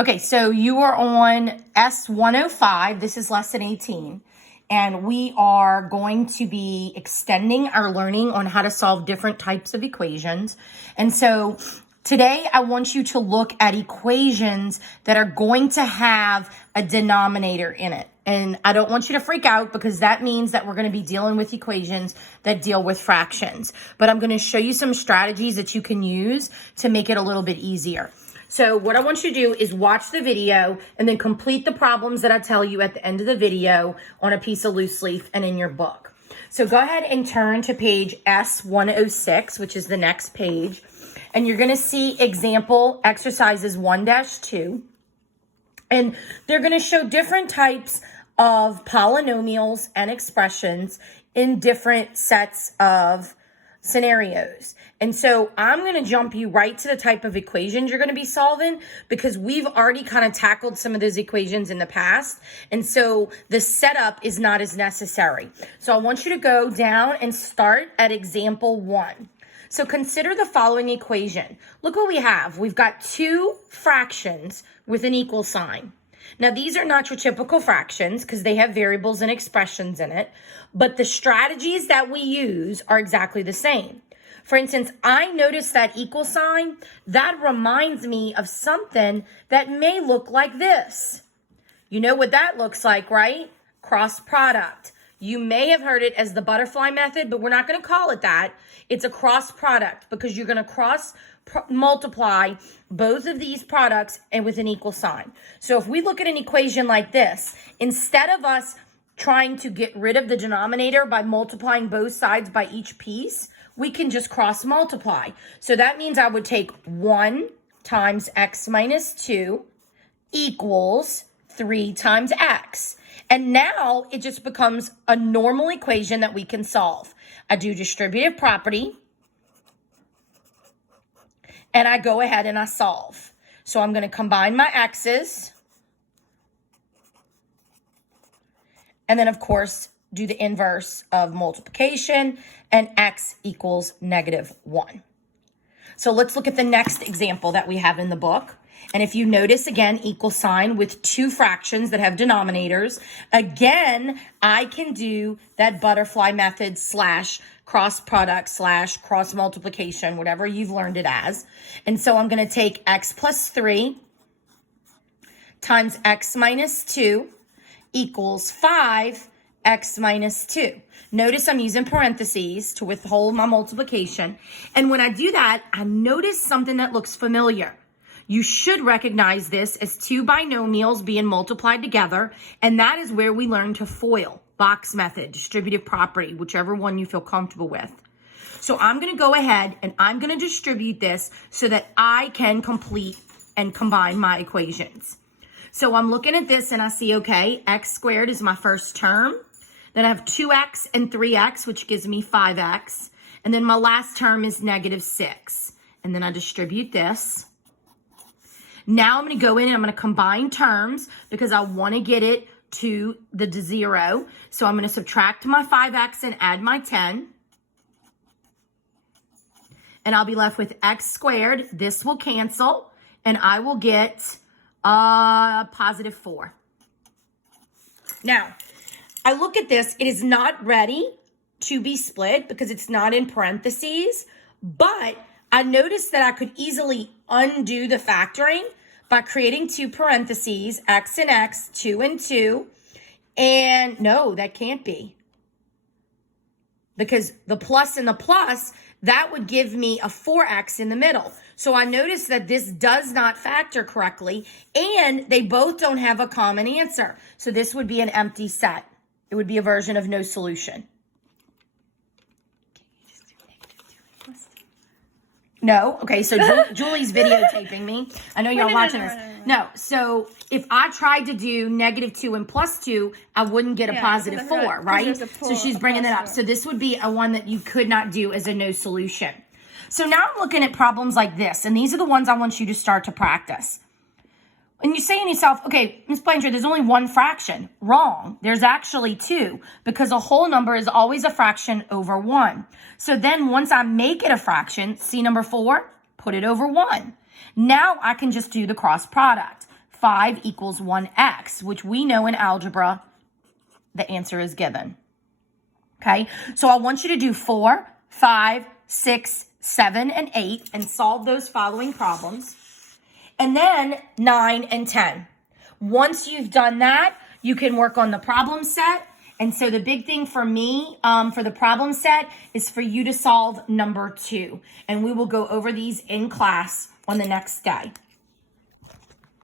Okay, so you are on S105. This is lesson 18. And we are going to be extending our learning on how to solve different types of equations. And so today I want you to look at equations that are going to have a denominator in it. And I don't want you to freak out because that means that we're going to be dealing with equations that deal with fractions. But I'm going to show you some strategies that you can use to make it a little bit easier. So what I want you to do is watch the video and then complete the problems that I tell you at the end of the video on a piece of loose leaf and in your book. So go ahead and turn to page S106, which is the next page. And you're going to see example exercises 1-2. And they're going to show different types of polynomials and expressions in different sets of scenarios. And so I'm going to jump you right to the type of equations you're going to be solving because we've already kind of tackled some of those equations in the past. And so the setup is not as necessary. So I want you to go down and start at example 1. So consider the following equation. Look what we have. We've got two fractions with an equal sign. Now, these are not your typical fractions because they have variables and expressions in it, but the strategies that we use are exactly the same. For instance, I noticed that equal sign. That reminds me of something that may look like this. You know what that looks like, right? Cross product. You may have heard it as the butterfly method, but we're not going to call it that. It's a cross product because you're going to cross multiply both of these products and with an equal sign. So if we look at an equation like this, instead of us trying to get rid of the denominator by multiplying both sides by each piece, we can just cross multiply. So that means I would take 1 times x minus 2 equals 3 times x. And now it just becomes a normal equation that we can solve. I do distributive property. And I go ahead and I solve. So I'm going to combine my x's. And then, of course, do the inverse of multiplication. And x equals -1. So let's look at the next example that we have in the book. And if you notice, again, equal sign with two fractions that have denominators. Again, I can do that butterfly method / cross product / cross multiplication, whatever you've learned it as. And so I'm going to take x plus 3 times x minus 2 equals 5x minus 2. Notice I'm using parentheses to withhold my multiplication. And when I do that, I notice something that looks familiar. You should recognize this as two binomials being multiplied together, and that is where we learn to FOIL, box method, distributive property, whichever one you feel comfortable with. So I'm going to go ahead and I'm going to distribute this so that I can complete and combine my equations. So I'm looking at this and I see, okay, x squared is my first term. Then I have 2x and 3x, which gives me 5x. And then my last term is -6. And then I distribute this. Now I'm going to go in and I'm going to combine terms because I want to get it to the 0. So I'm going to subtract my 5x and add my 10. And I'll be left with x squared. This will cancel. And I will get +4. Now, I look at this. It is not ready to be split because it's not in parentheses. But I noticed that I could easily undo the factoring by creating two parentheses, x and x, 2 and 2. And no, that can't be. Because the plus and the plus, that would give me a 4x in the middle. So I noticed that this does not factor correctly, and they both don't have a common answer. So this would be an empty set. It would be a version of no solution. No? Okay, so Julie's videotaping me. I know y'all watching this. No, so if I tried to do -2 and +2, I wouldn't get a +4, right? So she's bringing that up. So this would be a one that you could not do as a no solution. So now I'm looking at problems like this, and these are the ones I want you to start to practice. And you're saying to yourself, okay, Ms. Blanchard, there's only one fraction. Wrong. There's actually two because a whole number is always a fraction over 1. So then once I make it a fraction, see number 4, put it over 1. Now I can just do the cross product. 5 equals 1x, which we know in algebra, the answer is given. Okay, so I want you to do 4, 5, 6, 7, and 8 and solve those following problems. And then 9 and 10. Once you've done that, you can work on the problem set. And so the big thing for me for the problem set is for you to solve number 2. And we will go over these in class on the next day.